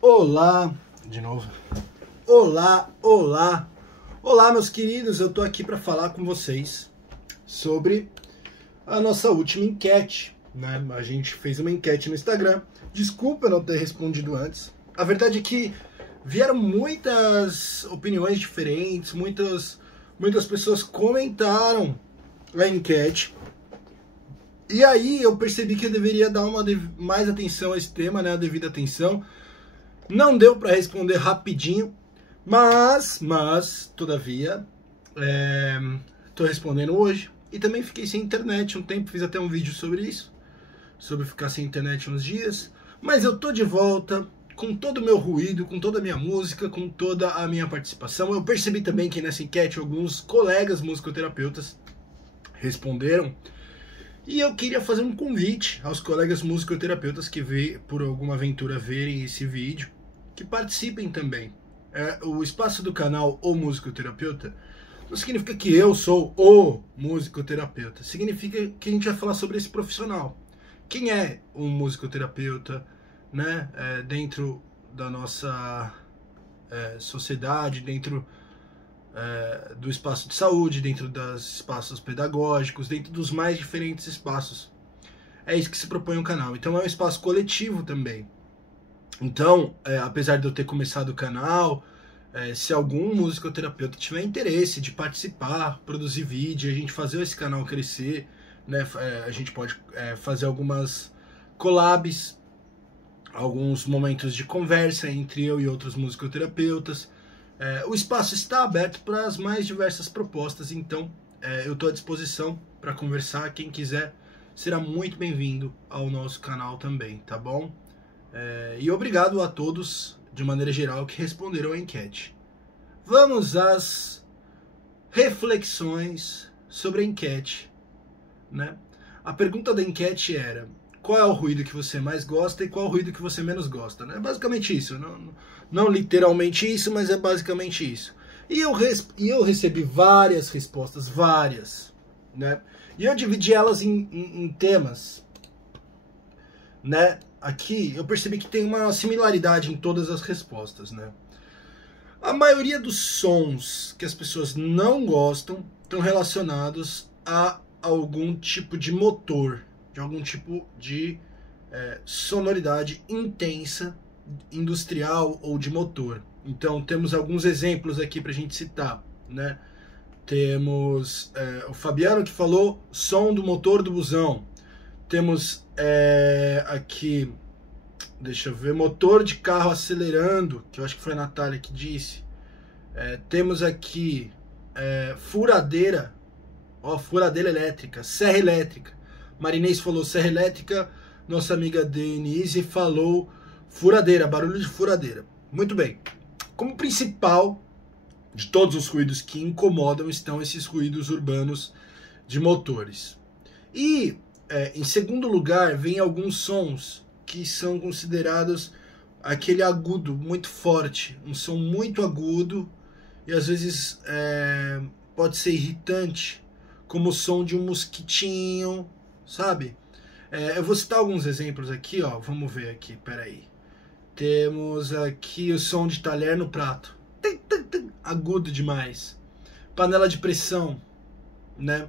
Olá, de novo. Olá, olá. Olá, meus queridos, eu tô aqui para falar com vocês sobre a nossa última enquete, né? A gente fez uma enquete no Instagram. Desculpa eu não ter respondido antes. A verdade é que vieram muitas opiniões diferentes, muitas pessoas comentaram a enquete. E aí eu percebi que eu deveria dar mais atenção a esse tema, né? A devida atenção. Não deu para responder rapidinho, mas todavia, tô respondendo hoje. E também fiquei sem internet um tempo, fiz até um vídeo sobre isso, sobre ficar sem internet uns dias. Mas eu tô de volta, com todo o meu ruído, com toda a minha música, com toda a minha participação. Eu percebi também que nessa enquete alguns colegas musicoterapeutas responderam. E eu queria fazer um convite aos colegas musicoterapeutas que por alguma aventura verem esse vídeo, que participem também. O espaço do canal O Musicoterapeuta não significa que eu sou o musicoterapeuta, significa que a gente vai falar sobre esse profissional. Quem é um musicoterapeuta, né? Dentro da nossa sociedade, dentro do espaço de saúde, dentro dos espaços pedagógicos, dentro dos mais diferentes espaços. É isso que se propõe o canal. Então é um espaço coletivo também. Então, apesar de eu ter começado o canal, se algum musicoterapeuta tiver interesse de participar, produzir vídeo, a gente fazer esse canal crescer, né, a gente pode fazer algumas collabs, alguns momentos de conversa entre eu e outros musicoterapeutas. O espaço está aberto para as mais diversas propostas, então eu estou à disposição para conversar. Quem quiser será muito bem-vindo ao nosso canal também, tá bom? E obrigado a todos, de maneira geral, que responderam a enquete. Vamos às reflexões sobre a enquete, né? A pergunta da enquete era: qual é o ruído que você mais gosta e qual é o ruído que você menos gosta? É basicamente isso, não literalmente isso, mas é basicamente isso. E eu recebi várias respostas, né? E eu dividi elas em temas, né? Aqui eu percebi que tem uma similaridade em todas as respostas, né? A maioria dos sons que as pessoas não gostam estão relacionados a algum tipo de motor, de algum tipo de sonoridade intensa, industrial ou de motor. Então temos alguns exemplos aqui para a gente citar, né? Temos o Fabiano que falou som do motor do busão. Temos aqui, deixa eu ver, motor de carro acelerando, que eu acho que foi a Natália que disse. Temos aqui furadeira, furadeira elétrica, serra elétrica. Marinês falou serra elétrica, nossa amiga Denise falou furadeira, barulho de furadeira. Muito bem. Como principal de todos os ruídos que incomodam estão esses ruídos urbanos de motores. E em segundo lugar, vem alguns sons que são considerados aquele agudo muito forte, um som muito agudo e às vezes pode ser irritante, como o som de um mosquitinho, sabe? Eu vou citar alguns exemplos aqui, ó. Vamos ver aqui, peraí. Temos aqui o som de talher no prato, agudo demais. Panela de pressão, né?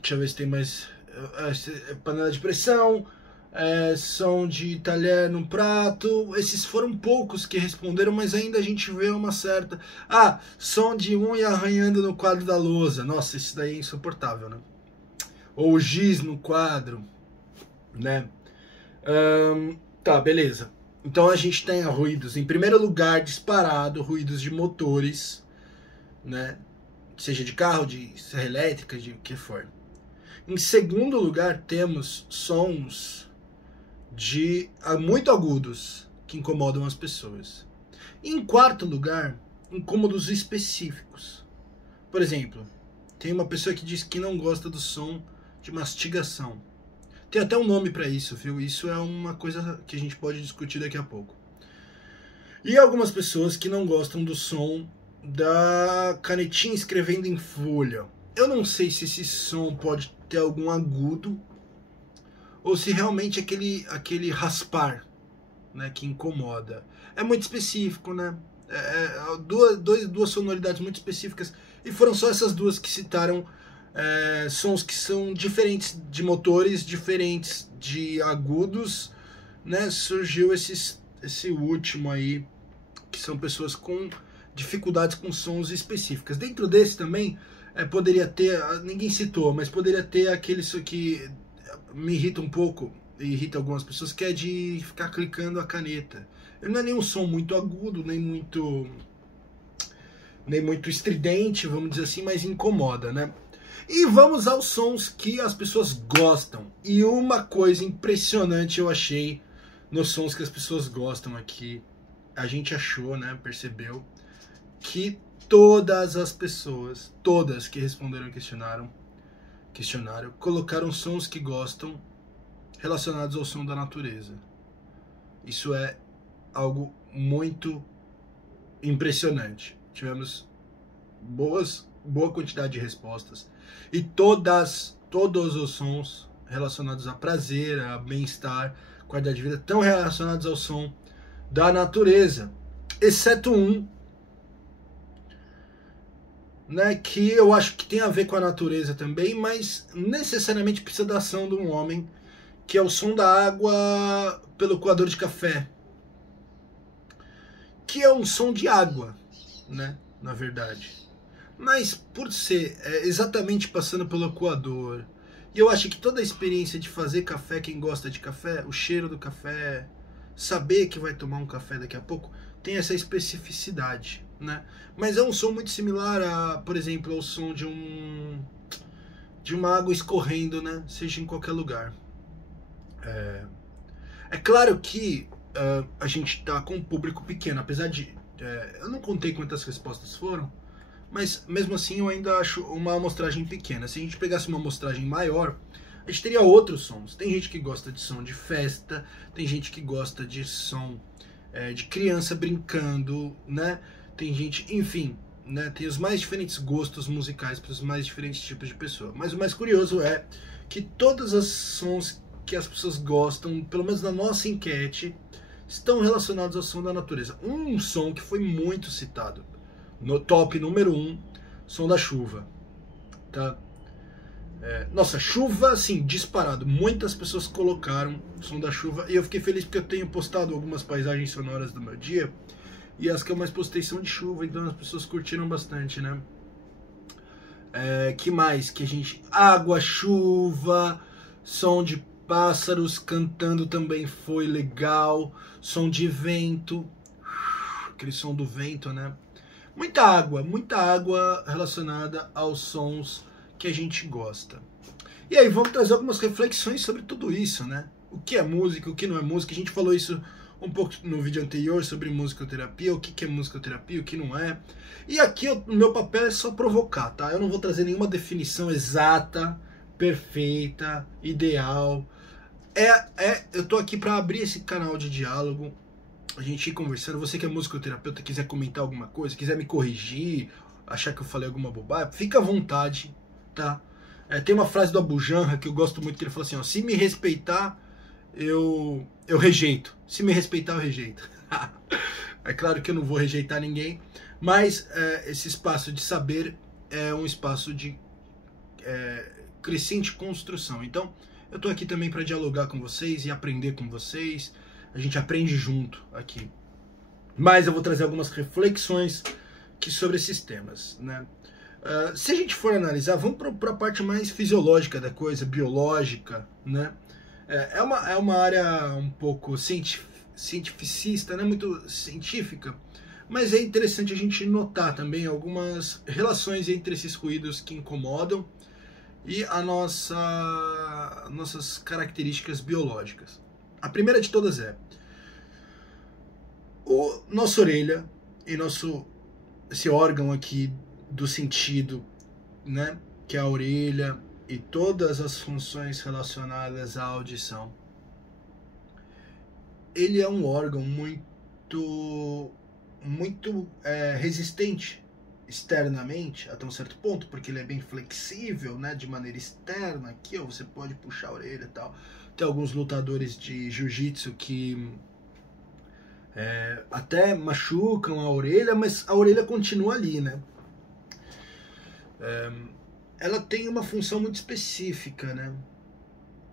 Deixa eu ver se tem mais. Panela de pressão, som de talher no prato. Esses foram poucos que responderam, mas ainda a gente vê uma certa. Som de unha arranhando no quadro da lousa. Nossa, isso daí é insuportável, né? Ou giz no quadro, né? Tá, beleza. Então a gente tem ruídos. Em primeiro lugar, disparado, ruídos de motores, né? Seja de carro, de serra elétrica, de o que for. Em segundo lugar, temos sons muito agudos que incomodam as pessoas. Em quarto lugar, incômodos específicos. Por exemplo, tem uma pessoa que diz que não gosta do som de mastigação. Tem até um nome para isso, viu? Isso é uma coisa que a gente pode discutir daqui a pouco. E algumas pessoas que não gostam do som da canetinha escrevendo em folha. Eu não sei se esse som pode ter algum agudo, ou se realmente aquele raspar, né, que incomoda. É muito específico, né? Duas sonoridades muito específicas, e foram só essas duas que citaram sons que são diferentes de motores, diferentes de agudos, né? Surgiu esse último aí, que são pessoas com dificuldades com sons específicas. Dentro desse também poderia ter, ninguém citou, mas poderia ter aquele que me irrita um pouco, e irrita algumas pessoas, que é de ficar clicando a caneta. Ele não é nenhum som muito agudo, nem muito estridente, vamos dizer assim, mas incomoda, né? E vamos aos sons que as pessoas gostam. E uma coisa impressionante eu achei nos sons que as pessoas gostam aqui. A gente achou, né, percebeu, que todas as pessoas, todas que responderam o questionário, colocaram sons que gostam relacionados ao som da natureza. Isso é algo muito impressionante. Tivemos boa quantidade de respostas, e todos os sons relacionados a prazer, a bem-estar, qualidade de vida, estão relacionados ao som da natureza, exceto um, né, que eu acho que tem a ver com a natureza também, mas necessariamente precisa da ação de um homem, que é o som da água pelo coador de café, que é um som de água, né, na verdade. Mas por ser exatamente passando pelo coador, e eu acho que toda a experiência de fazer café, quem gosta de café, o cheiro do café, saber que vai tomar um café daqui a pouco, tem essa especificidade, né? Mas é um som muito similar a, por exemplo, ao som de uma água escorrendo, né? Seja em qualquer lugar. É claro que a gente está com um público pequeno, apesar de eu não contei quantas respostas foram, mas mesmo assim eu ainda acho uma amostragem pequena. Se a gente pegasse uma amostragem maior, a gente teria outros sons. Tem gente que gosta de som de festa, tem gente que gosta de som de criança brincando, né? Tem gente, enfim, né? Tem os mais diferentes gostos musicais para os mais diferentes tipos de pessoa. Mas o mais curioso é que todos os sons que as pessoas gostam, pelo menos na nossa enquete, estão relacionados ao som da natureza. Um som que foi muito citado, no top número 1, som da chuva, tá? Nossa, chuva, assim, disparado. Muitas pessoas colocaram som da chuva, e eu fiquei feliz porque eu tenho postado algumas paisagens sonoras do meu dia, e as que eu mais postei são de chuva, então as pessoas curtiram bastante, né? Que mais que a gente... Água, chuva, som de pássaros cantando também foi legal, som de vento, aquele som do vento, né? Muita água relacionada aos sons que a gente gosta. E aí vamos trazer algumas reflexões sobre tudo isso, né? O que é música, o que não é música. A gente falou isso um pouco no vídeo anterior sobre musicoterapia, o que é musicoterapia, o que não é. E aqui o meu papel é só provocar, tá? Eu não vou trazer nenhuma definição exata, perfeita, ideal. Eu tô aqui para abrir esse canal de diálogo, a gente ir conversando. Você que é musicoterapeuta, quiser comentar alguma coisa, quiser me corrigir, achar que eu falei alguma bobagem, fica à vontade, tá? Tem uma frase do Abu Janra que eu gosto muito, que ele falou assim, ó: se me respeitar, eu rejeito. Se me respeitar, eu rejeito. É claro que eu não vou rejeitar ninguém, mas esse espaço de saber é um espaço de crescente construção. Então, eu tô aqui também para dialogar com vocês e aprender com vocês. A gente aprende junto aqui. Mas eu vou trazer algumas reflexões sobre esses temas, né? Se a gente for analisar, vamos para a parte mais fisiológica da coisa, biológica, né? É uma área um pouco cientificista, né? Muito científica, mas é interessante a gente notar também algumas relações entre esses ruídos que incomodam e nossas características biológicas. A primeira de todas é nossa orelha e esse órgão aqui do sentido, né, que é a orelha e todas as funções relacionadas à audição. Ele é um órgão muito resistente, externamente até um certo ponto, porque ele é bem flexível, né, de maneira externa, aqui ó, você pode puxar a orelha e tal. Tem alguns lutadores de jiu-jitsu que até machucam a orelha, mas a orelha continua ali, né. Ela tem uma função muito específica, né,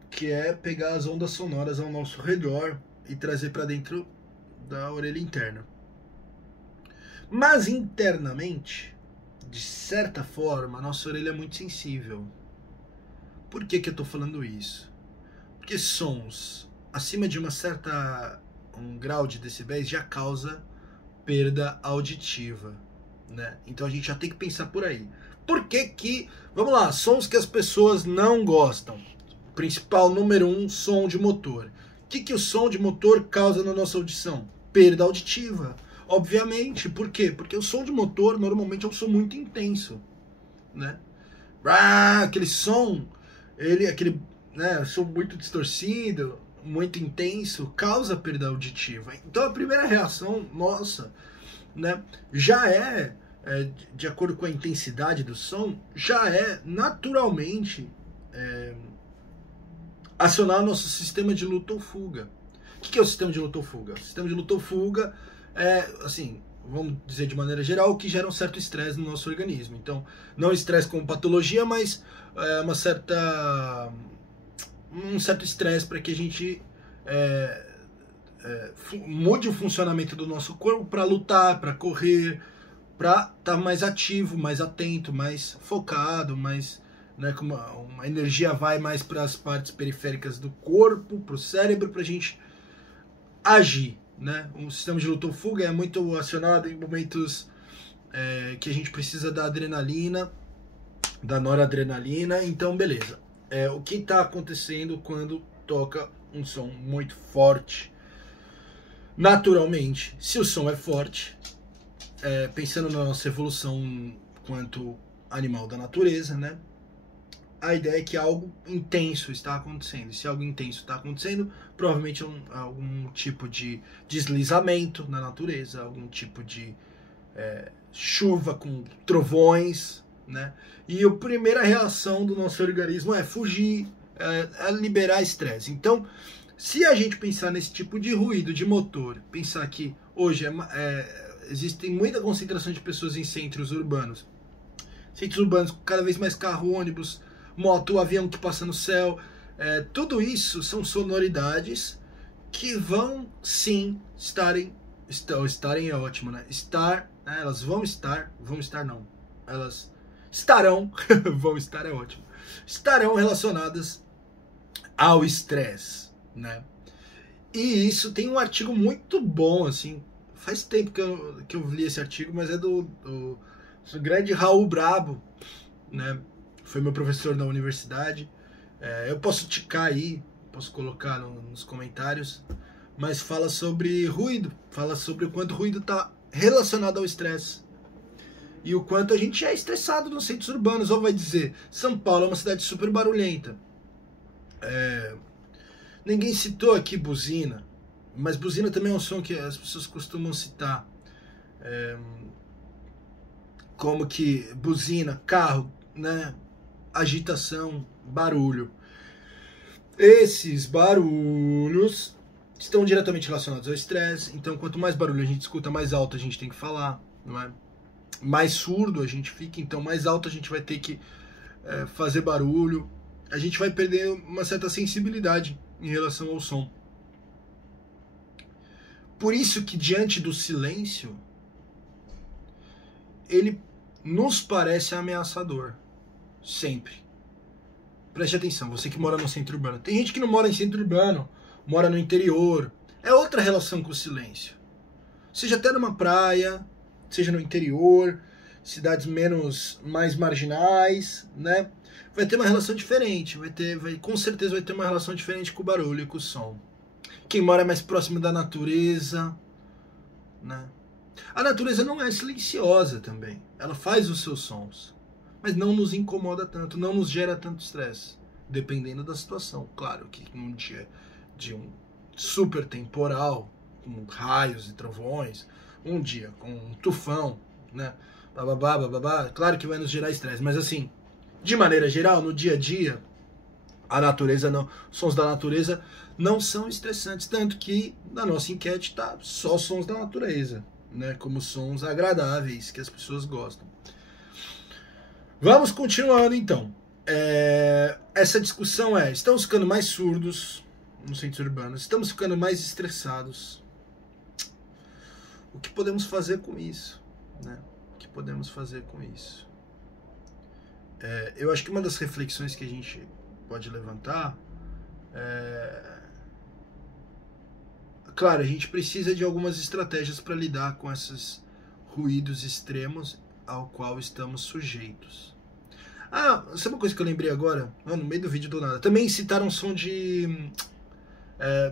que é pegar as ondas sonoras ao nosso redor e trazer para dentro da orelha interna. Mas internamente, de certa forma, a nossa orelha é muito sensível. Por que eu estou falando isso? Porque sons acima de um grau de decibéis já causa perda auditiva, né? Então a gente já tem que pensar por aí. Por que vamos lá, sons que as pessoas não gostam. Principal número 1, som de motor. O que o som de motor causa na nossa audição? Perda auditiva. Obviamente, por quê? Porque o som de motor normalmente é um som muito intenso, né? Aquele som, né, som muito distorcido, muito intenso, causa perda auditiva. Então a primeira reação nossa, né, já de acordo com a intensidade do som, já é naturalmente acionar o nosso sistema de luta ou fuga. O que é o sistema de luta ou fuga? O sistema de luta ou fuga é, assim, vamos dizer de maneira geral, que gera um certo estresse no nosso organismo. Então, não estresse como patologia, mas um certo estresse para que a gente mude o funcionamento do nosso corpo para lutar, para correr, para estar mais ativo, mais atento, mais focado, mais, né, com uma energia vai mais para as partes periféricas do corpo, para o cérebro, para a gente agir, né? O sistema de luta ou fuga é muito acionado em momentos que a gente precisa da adrenalina, da noradrenalina. Então, beleza. O que está acontecendo quando toca um som muito forte? Naturalmente, se o som é forte, pensando na nossa evolução quanto animal da natureza, né? A ideia é que algo intenso está acontecendo. E se algo intenso está acontecendo, provavelmente algum tipo de deslizamento na natureza, algum tipo de chuva com trovões, né? E a primeira reação do nosso organismo é fugir, é liberar estresse. Então, se a gente pensar nesse tipo de ruído de motor, pensar que hoje existe muita concentração de pessoas em centros urbanos com cada vez mais carro, ônibus, moto, avião que passa no céu, tudo isso são sonoridades que vão sim estarem é ótimo, né? Elas vão estar não, elas estarão, vão estar é ótimo, estarão relacionadas ao estresse, né? E isso tem um artigo muito bom, assim, faz tempo que eu li esse artigo, mas é do grande Raul Brabo, né? Foi meu professor na universidade. Eu posso ticar aí, posso colocar nos comentários, mas fala sobre ruído, fala sobre o quanto o ruído está relacionado ao estresse e o quanto a gente é estressado nos centros urbanos. Ou vai dizer, São Paulo é uma cidade super barulhenta. Ninguém citou aqui buzina, mas buzina também é um som que as pessoas costumam citar. Como que buzina, carro, né? Agitação, barulho. Esses barulhos estão diretamente relacionados ao estresse. Então, quanto mais barulho a gente escuta, mais alto a gente tem que falar, não é? Mais surdo a gente fica, então mais alto a gente vai ter que fazer barulho. A gente vai perder uma certa sensibilidade em relação ao som. Por isso que diante do silêncio, ele nos parece ameaçador. Sempre. Preste atenção, você que mora no centro urbano. Tem gente que não mora em centro urbano, mora no interior. É outra relação com o silêncio. Seja até numa praia, seja no interior, cidades mais marginais, né? Vai ter uma relação diferente, com certeza vai ter uma relação diferente com o barulho e com o som. Quem mora mais próximo da natureza, né? A natureza não é silenciosa também, ela faz os seus sons, mas não nos incomoda tanto, não nos gera tanto estresse, dependendo da situação. Claro que num dia de um super temporal, com raios e trovões, um dia com um tufão, né? bababá, bababá. Claro que vai nos gerar estresse, mas assim, de maneira geral, no dia a dia, a natureza não, sons da natureza não são estressantes, tanto que na nossa enquete tá só sons da natureza, né, como sons agradáveis que as pessoas gostam. Vamos continuando então. Essa discussão estamos ficando mais surdos nos centros urbanos, estamos ficando mais estressados. O que podemos fazer com isso, né? O que podemos fazer com isso? Eu acho que uma das reflexões que a gente pode levantar claro, a gente precisa de algumas estratégias para lidar com esses ruídos extremos ao qual estamos sujeitos. Sabe uma coisa que eu lembrei agora? No meio do vídeo do nada. Também citaram som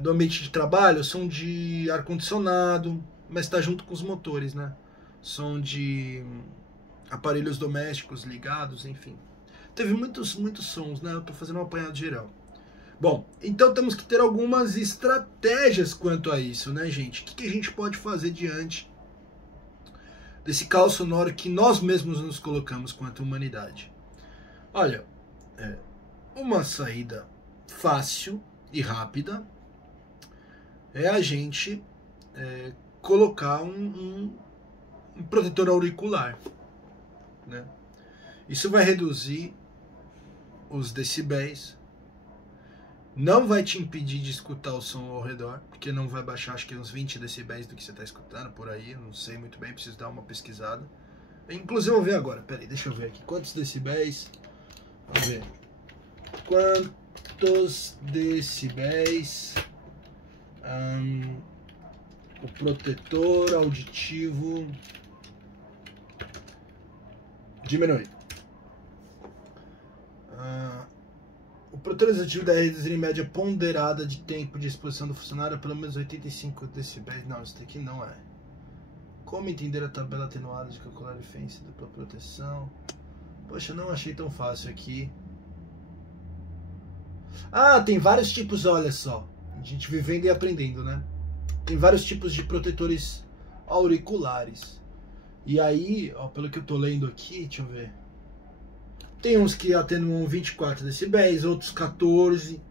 do ambiente de trabalho, som de ar-condicionado, mas está junto com os motores, né? Som de aparelhos domésticos ligados, enfim. Teve muitos sons, né? Eu tô fazendo um apanhado geral. Bom, então temos que ter algumas estratégias quanto a isso, né, gente? O que a gente pode fazer diante desse caos sonoro que nós mesmos nos colocamos quanto humanidade? Olha, uma saída fácil e rápida é a gente colocar um protetor auricular, né? Isso vai reduzir os decibéis, não vai te impedir de escutar o som ao redor, porque não vai baixar, acho que uns 20 decibéis do que você está escutando por aí, eu não sei muito bem, preciso dar uma pesquisada. Inclusive eu vou ver agora, peraí, deixa eu ver aqui, quantos decibéis, vamos ver, quantos decibéis o protetor auditivo diminui. O protetor auditivo deve reduzir em média ponderada de tempo de exposição do funcionário a pelo menos 85 decibéis. Não, isso daqui não é. Como entender a tabela atenuada de calcular a eficiência da proteção? Poxa, não achei tão fácil aqui. Tem vários tipos, olha só. A gente vivendo e aprendendo, né? Tem vários tipos de protetores auriculares. E aí, pelo que eu tô lendo aqui, deixa eu ver. Tem uns que atenuam 24 decibéis, outros 14,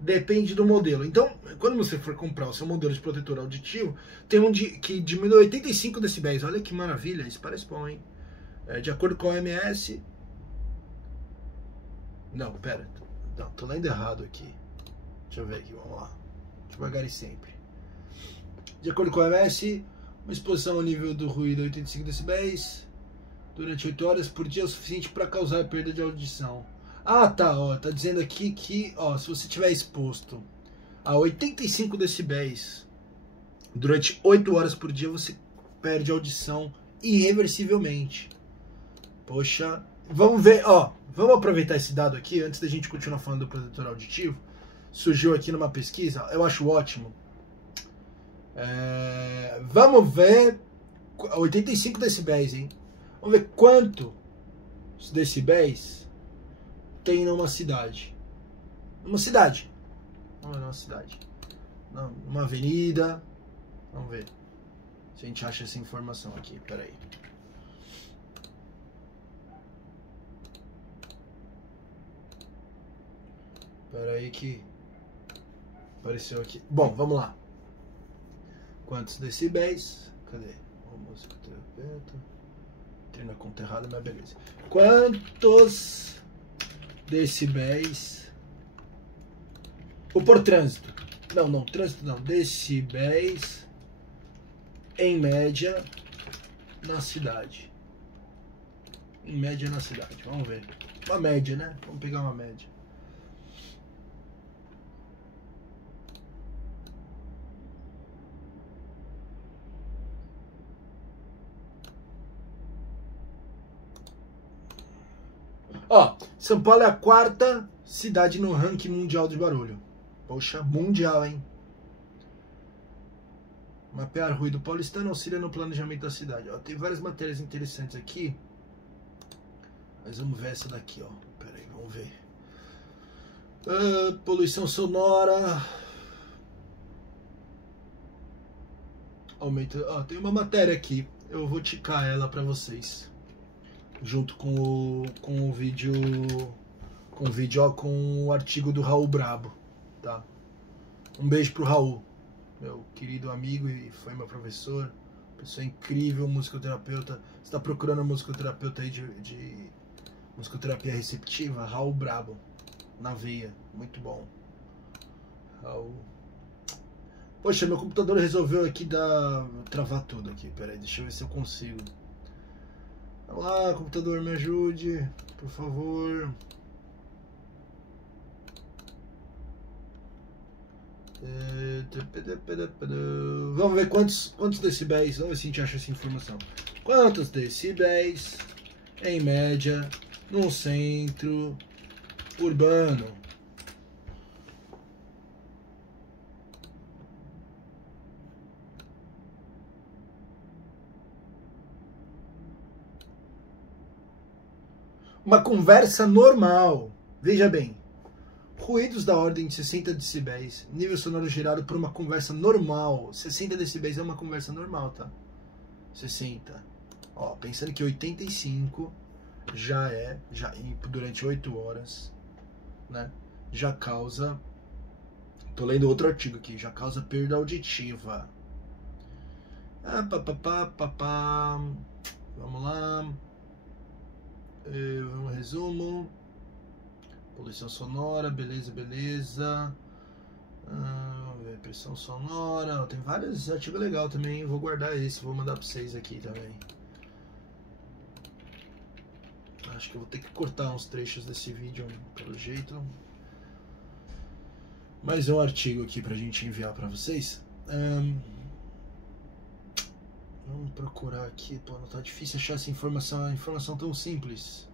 depende do modelo. Então, quando você for comprar o seu modelo de protetor auditivo, tem um que diminui 85 decibéis. Olha que maravilha, isso parece bom, hein? De acordo com a OMS... Não, pera. Não, tô lendo errado aqui. Deixa eu ver aqui, vamos lá. Devagar e sempre. De acordo com a OMS, uma exposição ao nível do ruído 85 decibéis durante 8 horas por dia é o suficiente para causar perda de audição. Tá dizendo aqui que, se você estiver exposto a 85 decibéis durante 8 horas por dia, você perde a audição irreversivelmente. Poxa, vamos ver, vamos aproveitar esse dado aqui, antes da gente continuar falando do protetor auditivo. Surgiu aqui numa pesquisa, eu acho ótimo. Vamos ver 85 decibéis, hein? Vamos ver quantos decibéis tem numa cidade. Numa cidade. Não é numa cidade. Não, numa avenida. Vamos ver se a gente acha essa informação aqui. Peraí. Peraí que apareceu aqui. Bom, vamos lá. Quantos decibéis? Cadê? Música terapeuta. Treina na conta errada, mas beleza. Quantos decibéis por trânsito? Não, trânsito não. Decibéis em média na cidade. Em média na cidade. Vamos ver. Uma média, né? Vamos pegar uma média. São Paulo é a 4ª cidade no ranking mundial de barulho. Poxa, mundial, hein? Mapear ruído paulistano auxilia no planejamento da cidade. Tem várias matérias interessantes aqui. Mas vamos ver essa daqui, Pera aí, vamos ver. Poluição sonora. Aumenta. Tem uma matéria aqui. Eu vou ticar ela para vocês. junto com o vídeo, com o artigo do Raul Brabo, tá? Um beijo pro Raul, meu querido amigo e foi meu professor, pessoa incrível, musicoterapeuta. Você tá procurando musicoterapeuta aí de musicoterapia receptiva? Raul Brabo, na veia, muito bom. Raul. Poxa, meu computador resolveu aqui travar tudo aqui. Pera aí, deixa eu ver se eu consigo. Vamos lá, computador, me ajude, por favor. Vamos ver quantos decibéis. Vamos ver se a gente acha essa informação. Quantos decibéis, em média, num centro urbano? Uma conversa normal, veja bem, ruídos da ordem de 60 decibéis, nível sonoro gerado por uma conversa normal. 60 decibéis é uma conversa normal, tá? 60. Ó, pensando que 85 já durante 8 horas, né? Já causa, tô lendo outro artigo aqui, já causa perda auditiva. Vamos lá. Um resumo. Poluição sonora, beleza. Vamos ver, pressão sonora. Tem vários artigos legais também. Vou guardar esse, vou mandar pra vocês aqui também. Acho que eu vou ter que cortar uns trechos desse vídeo pelo jeito. Mais um artigo aqui pra gente enviar pra vocês. Vamos procurar aqui, pô, não tá difícil achar essa informação, uma informação tão simples.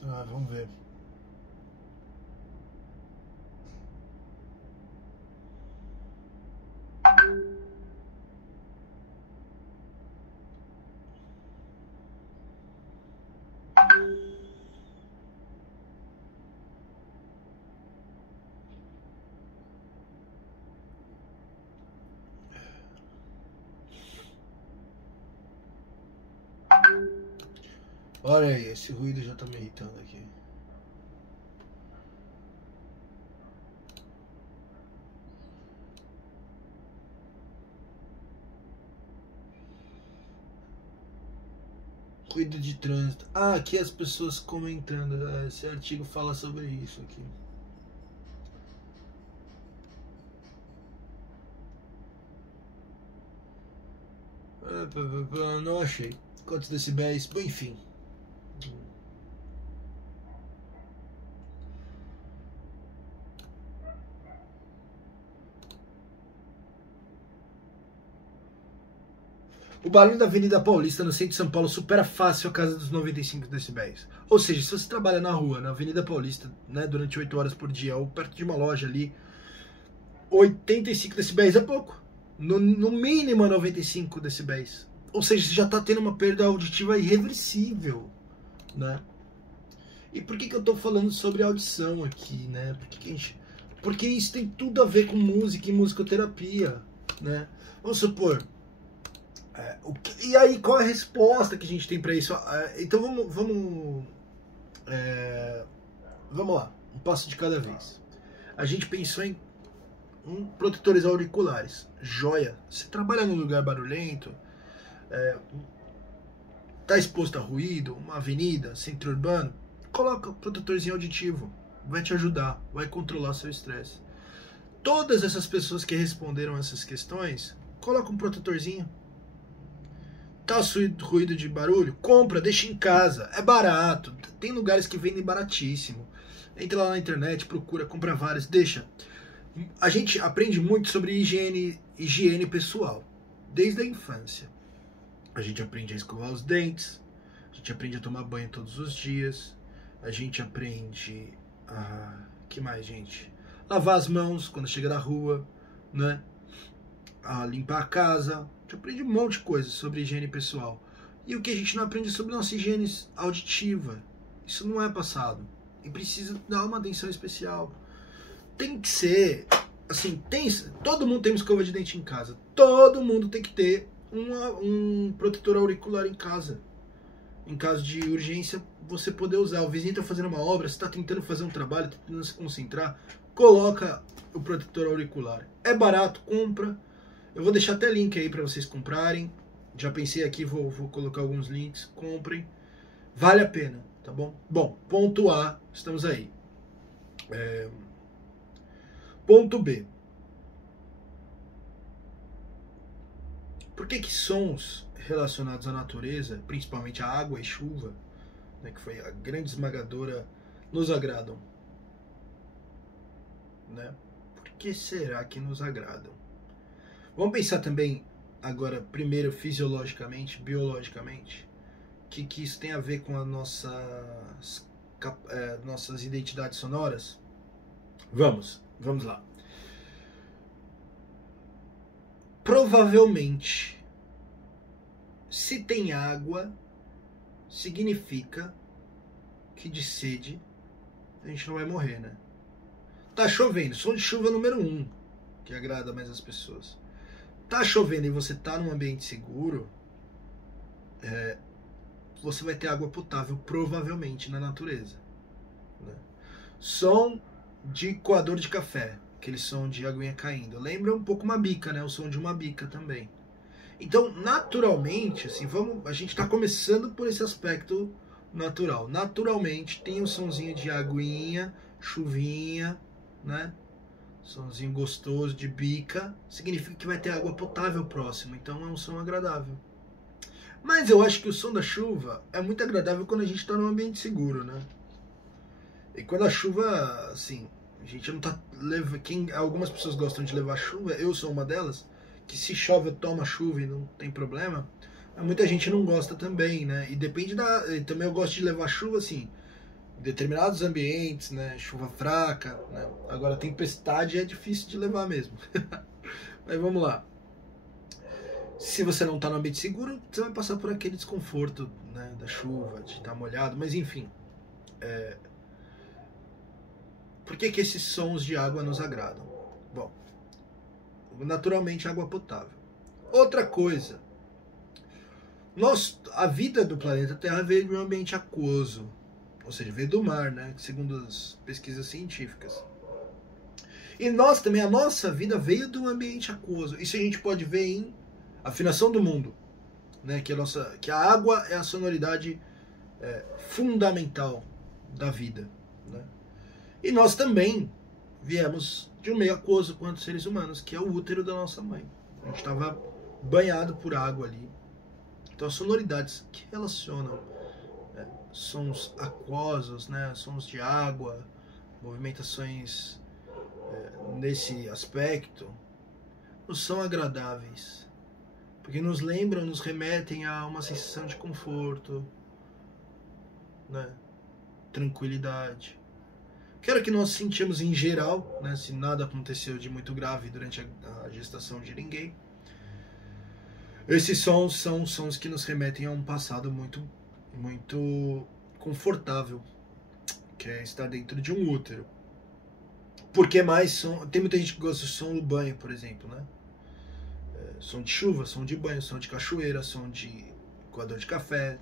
Vamos ver. Olha aí, esse ruído já tá me irritando aqui. Ruído de trânsito. Aqui as pessoas comentando. Esse artigo fala sobre isso aqui. Não achei. Quantos decibéis? Bom, enfim. O barulho da Avenida Paulista, no centro de São Paulo, supera fácil a casa dos 95 decibéis. Ou seja, se você trabalha na rua, na Avenida Paulista, né, durante 8 horas por dia, ou perto de uma loja ali, 85 decibéis é pouco. No mínimo 95 decibéis. Ou seja, você já está tendo uma perda auditiva irreversível, né? E por que eu estou falando sobre audição aqui, né? Porque isso tem tudo a ver com música e musicoterapia, né? Vamos supor... e aí, qual é a resposta que a gente tem para isso? Então vamos lá, um passo de cada vez. A gente pensou em protetores auriculares, joia. Você trabalha num lugar barulhento, tá exposto a ruído, uma avenida, centro urbano, coloca um protetorzinho auditivo, vai te ajudar, vai controlar seu estresse. Todas essas pessoas que responderam essas questões, coloca um protetorzinho. Tá ruído de barulho? Compra, deixa em casa. É barato. Tem lugares que vendem baratíssimo. Entra lá na internet, procura, compra vários, deixa. A gente aprende muito sobre higiene pessoal, desde a infância. A gente aprende a escovar os dentes, a gente aprende a tomar banho todos os dias, a gente aprende a... que mais, gente? Lavar as mãos quando chega da rua, né? A limpar a casa. A gente aprende um monte de coisa sobre higiene pessoal. E o que a gente não aprende sobre nossa higiene auditiva. Isso não é passado. E precisa dar uma atenção especial. tem que ser, assim, todo mundo tem uma escova de dente em casa. Todo mundo tem que ter um protetor auricular em casa. Em caso de urgência, você poder usar. O vizinho está fazendo uma obra, você está tentando fazer um trabalho, está tentando se concentrar, coloca o protetor auricular. É barato, compra. Eu vou deixar até link aí para vocês comprarem. Já pensei aqui, vou colocar alguns links. Comprem. Vale a pena, tá bom? Bom, ponto A, estamos aí. Ponto B. Por que sons relacionados à natureza, principalmente a água e chuva, né, que foi a grande esmagadora, nos agradam? Né? Por que será que nos agradam? Vamos pensar também, agora, primeiro fisiologicamente, biologicamente, que isso tem a ver com as nossas identidades sonoras? Vamos lá. Provavelmente, se tem água, significa que de sede a gente não vai morrer, né? Tá chovendo, som de chuva número 1, que agrada mais as pessoas. Tá chovendo e você tá num ambiente seguro, você vai ter água potável, provavelmente, na natureza. Né? Som de coador de café, aquele som de aguinha caindo. Lembra um pouco uma bica, né? O som de uma bica também. Então, naturalmente, assim, a gente está começando por esse aspecto natural. Naturalmente, tem um sonzinho de aguinha, chuvinha, né? Sonzinho gostoso de bica, significa que vai ter água potável próximo, então é um som agradável. Mas eu acho que o som da chuva é muito agradável quando a gente está num ambiente seguro, né? E quando a chuva, assim, a gente não tá algumas pessoas gostam de levar chuva, eu sou uma delas, que se chove eu tomo a chuva e não tem problema. Mas muita gente não gosta também, né? E depende também eu gosto de levar chuva, assim, em determinados ambientes, né? Chuva fraca, né? Agora tempestade é difícil de levar mesmo. Mas vamos lá. Se você não está no ambiente seguro, você vai passar por aquele desconforto, né, da chuva, de estar molhado, mas enfim. Por que esses sons de água nos agradam? Bom, naturalmente água potável. Outra coisa, a vida do planeta Terra veio de um ambiente aquoso, ou seja, veio do mar, né, segundo as pesquisas científicas. E nós também, a nossa vida veio de um ambiente aquoso. Isso a gente pode ver em afinação do mundo, né? Que a água é a sonoridade fundamental da vida, né? E nós também viemos de um meio aquoso quanto seres humanos, que é o útero da nossa mãe. A gente estava banhado por água ali. Então as sonoridades que relacionam sons aquosos, né? Sons de água, movimentações nesse aspecto, não são agradáveis. Porque nos lembram, nos remetem a uma sensação de conforto, né? Tranquilidade. Que era o que nós sentimos em geral, né? Se nada aconteceu de muito grave durante a gestação de ninguém. Esses sons são sons que nos remetem a um passado muito, muito confortável, que é estar dentro de um útero. Porque mais som... Tem muita gente que gosta do som do banho, por exemplo, né? Som de chuva, som de banho, som de cachoeira, som de coador de café.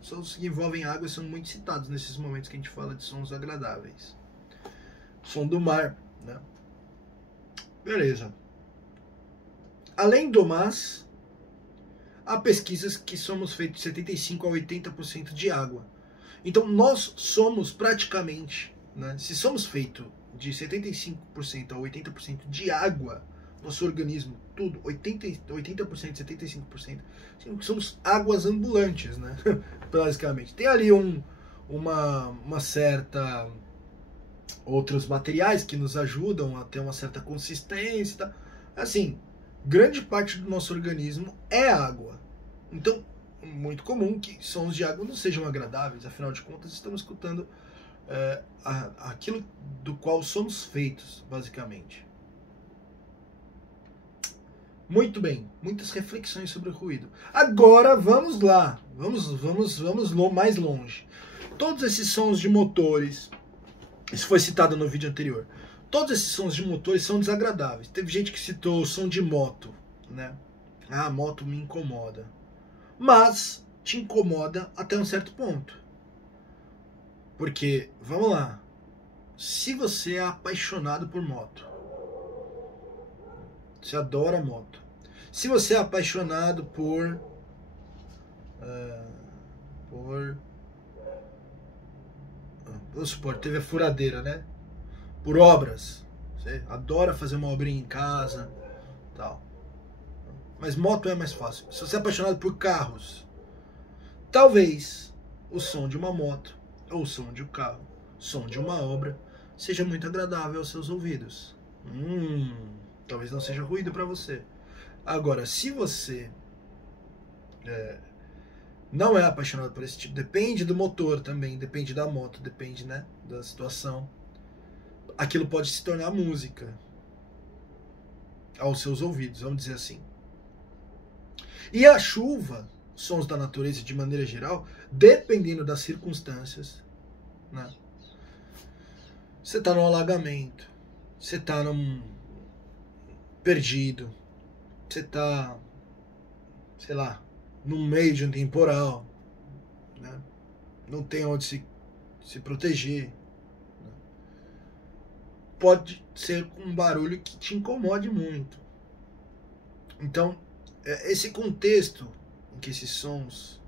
Sons que envolvem água são muito citados nesses momentos que a gente fala de sons agradáveis. Som do mar, né? Beleza. Além do mais, há pesquisas que somos feitos de 75% a 80% de água. Então nós somos praticamente, né? Se somos feitos de 75% a 80% de água, nosso organismo, tudo, 80%, 75%, somos águas ambulantes, né? Basicamente. Tem ali uma certa... outros materiais que nos ajudam a ter uma certa consistência. Tá? Assim, grande parte do nosso organismo é água. Então, muito comum que sons de água não sejam agradáveis, afinal de contas, estamos escutando aquilo do qual somos feitos, basicamente. Muito bem, muitas reflexões sobre o ruído. Agora vamos lá, vamos mais longe. Todos esses sons de motores, isso foi citado no vídeo anterior, todos esses sons de motores são desagradáveis. Teve gente que citou o som de moto, né? Ah, a moto me incomoda. Mas te incomoda até um certo ponto. Porque, vamos lá, se você é apaixonado por moto, você adora moto, se você é apaixonado por vamos supor, teve a furadeira, né? Por obras, você adora fazer uma obrinha em casa, tal. Mas moto é mais fácil. Se você é apaixonado por carros, talvez o som de uma moto ou o som de um carro, som de uma obra, seja muito agradável aos seus ouvidos. Talvez não seja ruído para você. Agora, se você não é apaixonado por esse tipo, depende do motor também, depende da moto, depende, né, da situação, aquilo pode se tornar música aos seus ouvidos, vamos dizer assim. E a chuva, sons da natureza de maneira geral, dependendo das circunstâncias, né? Você está num alagamento, você está num perdido, você está, sei lá, no meio de um temporal, né? Não tem onde se proteger, né? Pode ser um barulho que te incomode muito. Então, esse contexto em que esses sons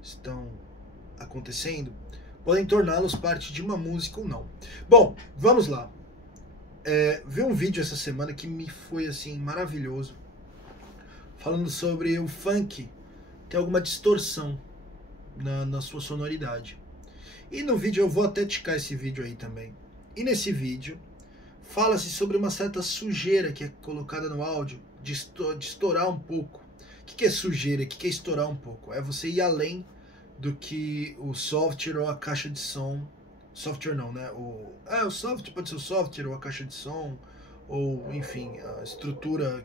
estão acontecendo podem torná-los parte de uma música ou não. Bom, vamos lá. Vi um vídeo essa semana que me foi assim maravilhoso, falando sobre o funk ter alguma distorção na sua sonoridade. E no vídeo, eu vou até ticar esse vídeo aí também. E nesse vídeo fala-se sobre uma certa sujeira que é colocada no áudio, de estourar um pouco. O que é sujeira? O que é estourar um pouco? É você ir além do que o software ou a caixa de som. Software não, né? O software pode ser o software ou a caixa de som, ou enfim, a estrutura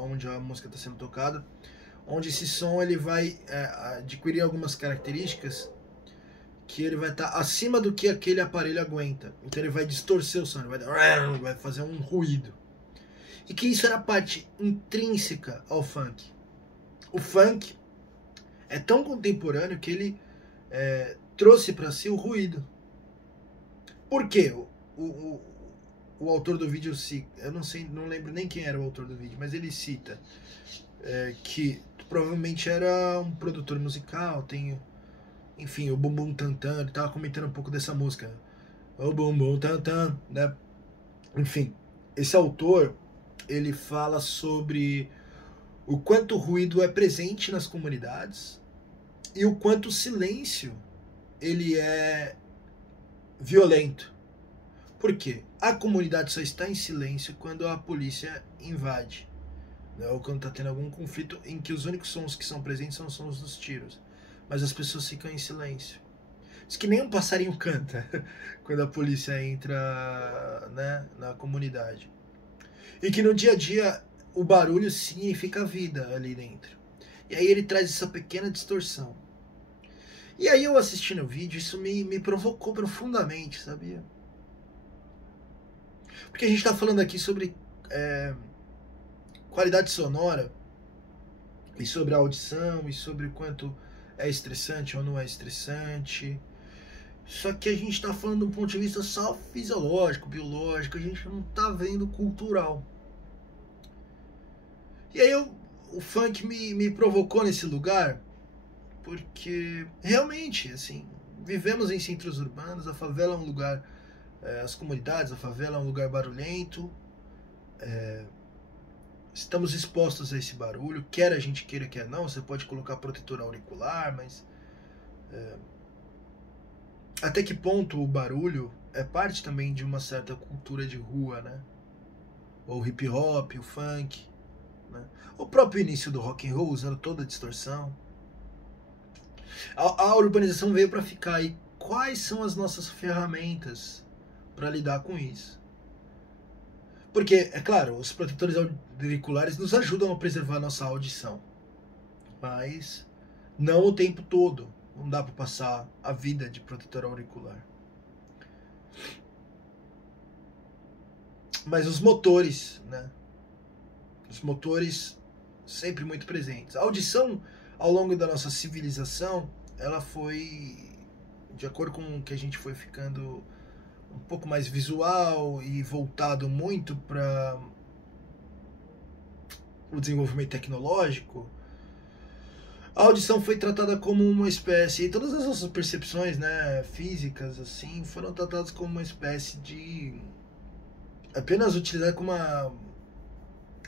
onde a música está sendo tocada, onde esse som ele vai adquirir algumas características que ele vai estar acima do que aquele aparelho aguenta. Então ele vai distorcer o som, vai fazer um ruído. E que isso era parte intrínseca ao funk. O funk é tão contemporâneo que ele trouxe para si o ruído. Por quê? O autor do vídeo, eu não sei, não lembro nem quem era o autor do vídeo, mas ele cita que provavelmente era um produtor musical, enfim, o Bumbum Tantan, ele estava comentando um pouco dessa música, o Bumbum Tantan, né? Enfim, esse autor, ele fala sobre o quanto o ruído é presente nas comunidades e o quanto o silêncio ele é violento. Por quê? A comunidade só está em silêncio quando a polícia invade, né? Ou quando está tendo algum conflito em que os únicos sons que são presentes são os sons dos tiros. Mas as pessoas ficam em silêncio. Diz que nem um passarinho canta quando a polícia entra, né, na comunidade. E que no dia a dia o barulho significa vida ali dentro. E aí ele traz essa pequena distorção. E aí eu assistindo o vídeo, isso me provocou profundamente, sabia? Porque a gente está falando aqui sobre qualidade sonora, e sobre a audição, e sobre o quanto é estressante ou não é estressante. Só que a gente está falando de um ponto de vista só fisiológico, biológico, a gente não está vendo cultural. E aí o funk me provocou nesse lugar, porque realmente, assim, vivemos em centros urbanos, a favela é um lugar, as comunidades, a favela é um lugar barulhento, estamos expostos a esse barulho, quer a gente queira, quer não. Você pode colocar protetor auricular, mas até que ponto o barulho é parte também de uma certa cultura de rua, né? Ou o hip hop, o funk, né? O próprio início do rock and roll usando toda a distorção. A urbanização veio para ficar. E quais são as nossas ferramentas para lidar com isso? Porque, é claro, os protetores auriculares nos ajudam a preservar a nossa audição, mas não o tempo todo. Não dá para passar a vida de protetor auricular. Mas os motores, né? Os motores sempre muito presentes. A audição, ao longo da nossa civilização, ela foi, de acordo com o que a gente foi ficando um pouco mais visual e voltado muito para o desenvolvimento tecnológico, a audição foi tratada como uma espécie, e todas as nossas percepções, né, físicas, assim, foram tratadas como uma espécie de apenas utilizar como uma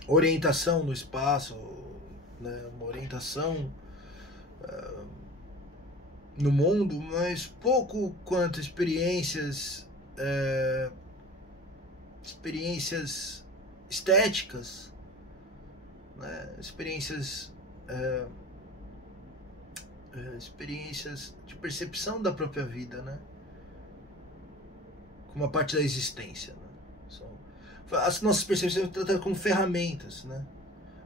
orientação no espaço, né, uma orientação no mundo, mas pouco quanto experiências estéticas, né, experiências de percepção da própria vida, né, como uma parte da existência, né? As nossas percepções são tratadas como ferramentas, né,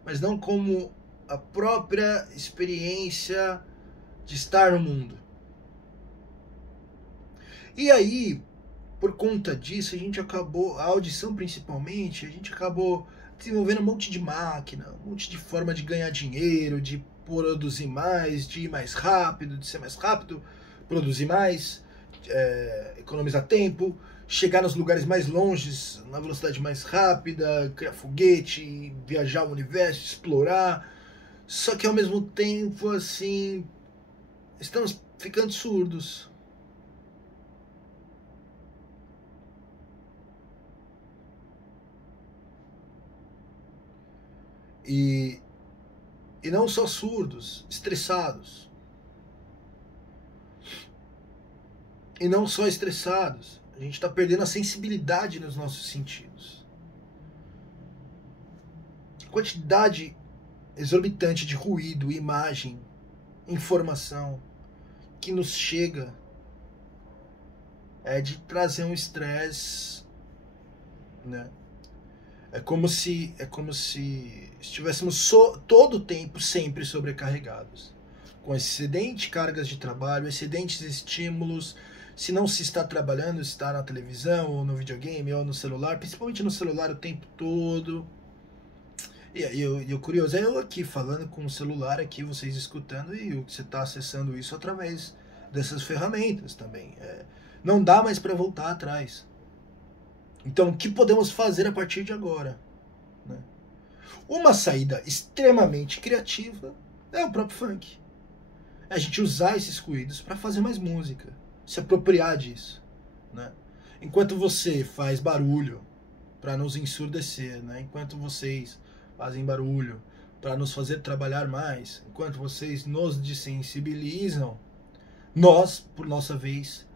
mas não como a própria experiência de estar no mundo. E aí, por conta disso, a audição principalmente, a gente acabou desenvolvendo um monte de máquina, um monte de forma de ganhar dinheiro, de produzir mais, de ir mais rápido, de ser mais rápido, produzir mais, economizar tempo, chegar nos lugares mais longes na velocidade mais rápida, criar foguete, viajar o universo, explorar. Só que ao mesmo tempo, assim, estamos ficando surdos. E não só surdos, estressados. E não só estressados, a gente está perdendo a sensibilidade nos nossos sentidos. A quantidade exorbitante de ruído, imagem, informação que nos chega é de trazer um estresse, né? É como se estivéssemos todo o tempo sempre sobrecarregados, com excedente cargas de trabalho, excedentes estímulos. Se não se está trabalhando, está na televisão, ou no videogame, ou no celular, principalmente no celular o tempo todo. E o curioso é eu aqui falando com o celular aqui, vocês escutando, e você está acessando isso através dessas ferramentas também. Não dá mais para voltar atrás. Então, o que podemos fazer a partir de agora? Né? Uma saída extremamente criativa é o próprio funk. É a gente usar esses ruídos para fazer mais música, se apropriar disso. Né? Enquanto você faz barulho para nos ensurdecer, né? Enquanto vocês fazem barulho para nos fazer trabalhar mais, enquanto vocês nos desensibilizam, nós, por nossa vez,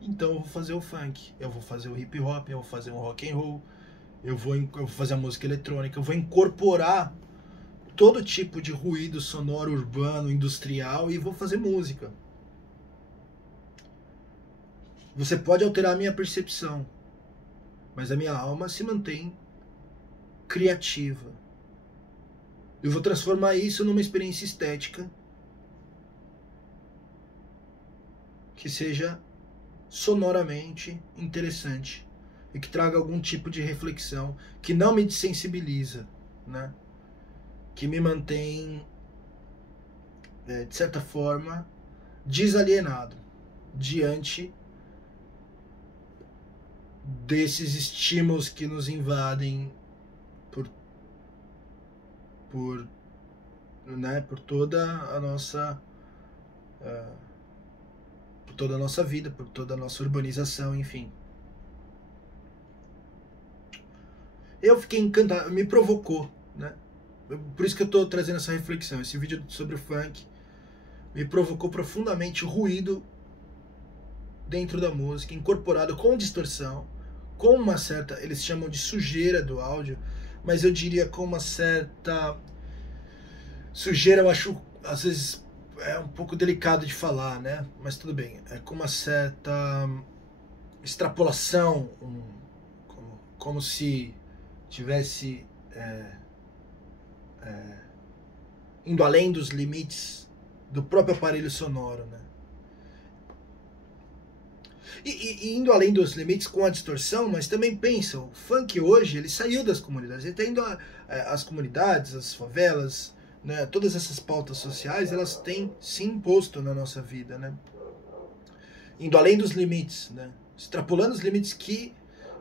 então eu vou fazer o funk, eu vou fazer o hip hop, eu vou fazer o rock and roll, eu vou fazer a música eletrônica, eu vou incorporar todo tipo de ruído sonoro, urbano, industrial e vou fazer música. Você pode alterar a minha percepção, mas a minha alma se mantém criativa. Eu vou transformar isso numa experiência estética que seja sonoramente interessante e que traga algum tipo de reflexão, que não me desensibiliza, né? Que me mantém, de certa forma, desalienado diante desses estímulos que nos invadem por toda a nossa por toda a nossa vida, por toda a nossa urbanização, enfim. Eu fiquei encantado, me provocou, né? Por isso que eu estou trazendo essa reflexão. Esse vídeo sobre o funk me provocou profundamente o ruído dentro da música, incorporado com distorção, com uma certa, eles chamam de sujeira do áudio, mas eu diria com uma certa sujeira, eu acho, às vezes é um pouco delicado de falar, né? Mas tudo bem, é com uma certa extrapolação, como se tivesse indo além dos limites do próprio aparelho sonoro, né? E indo além dos limites com a distorção, mas também pensa, o funk hoje, ele saiu das comunidades, ele está indo as comunidades, as favelas, né, todas essas pautas sociais, elas têm se imposto na nossa vida, né? Indo além dos limites, né? Extrapolando os limites que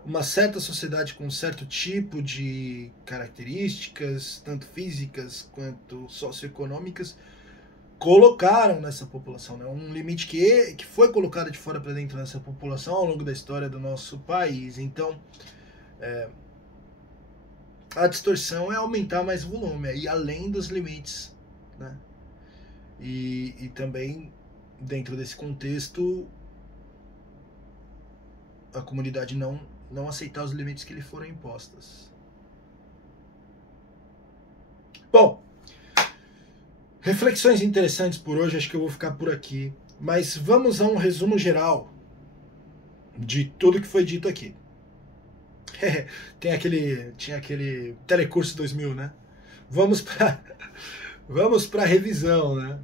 uma certa sociedade com um certo tipo de características, tanto físicas quanto socioeconômicas, colocaram nessa população, né? Um limite que foi colocado de fora para dentro dessa população ao longo da história do nosso país. Então, a distorção é aumentar mais o volume, é ir além dos limites, né? E também, dentro desse contexto, a comunidade não aceitar os limites que lhe foram impostos. Bom, reflexões interessantes por hoje, acho que eu vou ficar por aqui. Mas vamos a um resumo geral de tudo que foi dito aqui. Tinha aquele Telecurso 2000, né? Vamos para revisão, né?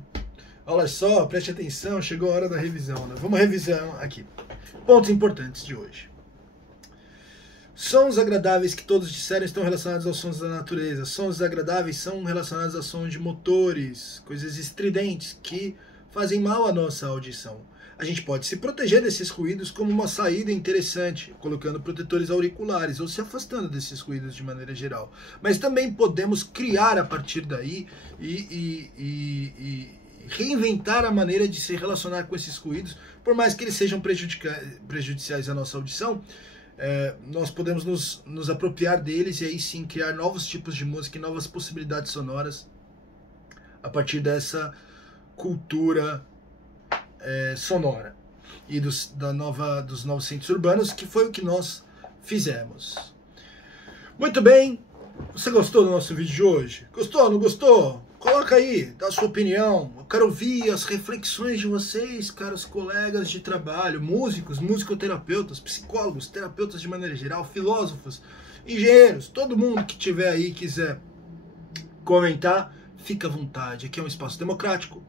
Olha só, preste atenção, chegou a hora da revisão, né? Vamos revisar aqui. Pontos importantes de hoje. Sons agradáveis que todos disseram estão relacionados aos sons da natureza. Sons desagradáveis são relacionados a sons de motores, coisas estridentes que fazem mal à nossa audição. A gente pode se proteger desses ruídos como uma saída interessante, colocando protetores auriculares ou se afastando desses ruídos de maneira geral. Mas também podemos criar a partir daí e reinventar a maneira de se relacionar com esses ruídos, por mais que eles sejam prejudiciais à nossa audição. Nós podemos nos apropriar deles e aí sim criar novos tipos de música e novas possibilidades sonoras a partir dessa cultura sonora e dos novos centros urbanos, que foi o que nós fizemos. Muito bem, você gostou do nosso vídeo de hoje? Gostou, não gostou? Coloca aí, dá a sua opinião. Eu quero ouvir as reflexões de vocês, caros colegas de trabalho, músicos, musicoterapeutas, psicólogos, terapeutas de maneira geral, filósofos, engenheiros, todo mundo que tiver aí quiser comentar, fica à vontade. Aqui é um espaço democrático.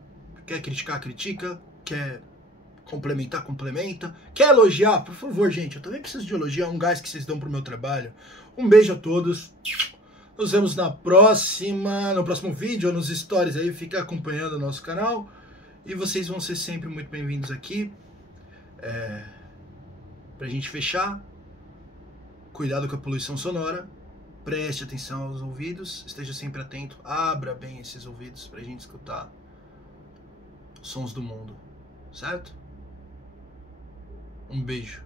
Quer criticar, critica. Quer complementar, complementa. Quer elogiar? Por favor, gente, eu também preciso de elogiar, um gás que vocês dão pro meu trabalho. Um beijo a todos. Nos vemos no próximo vídeo ou nos stories aí, fica acompanhando o nosso canal. E vocês vão ser sempre muito bem-vindos aqui. Pra gente fechar, cuidado com a poluição sonora, preste atenção aos ouvidos, esteja sempre atento, abra bem esses ouvidos pra gente escutar os sons do mundo, certo? Um beijo.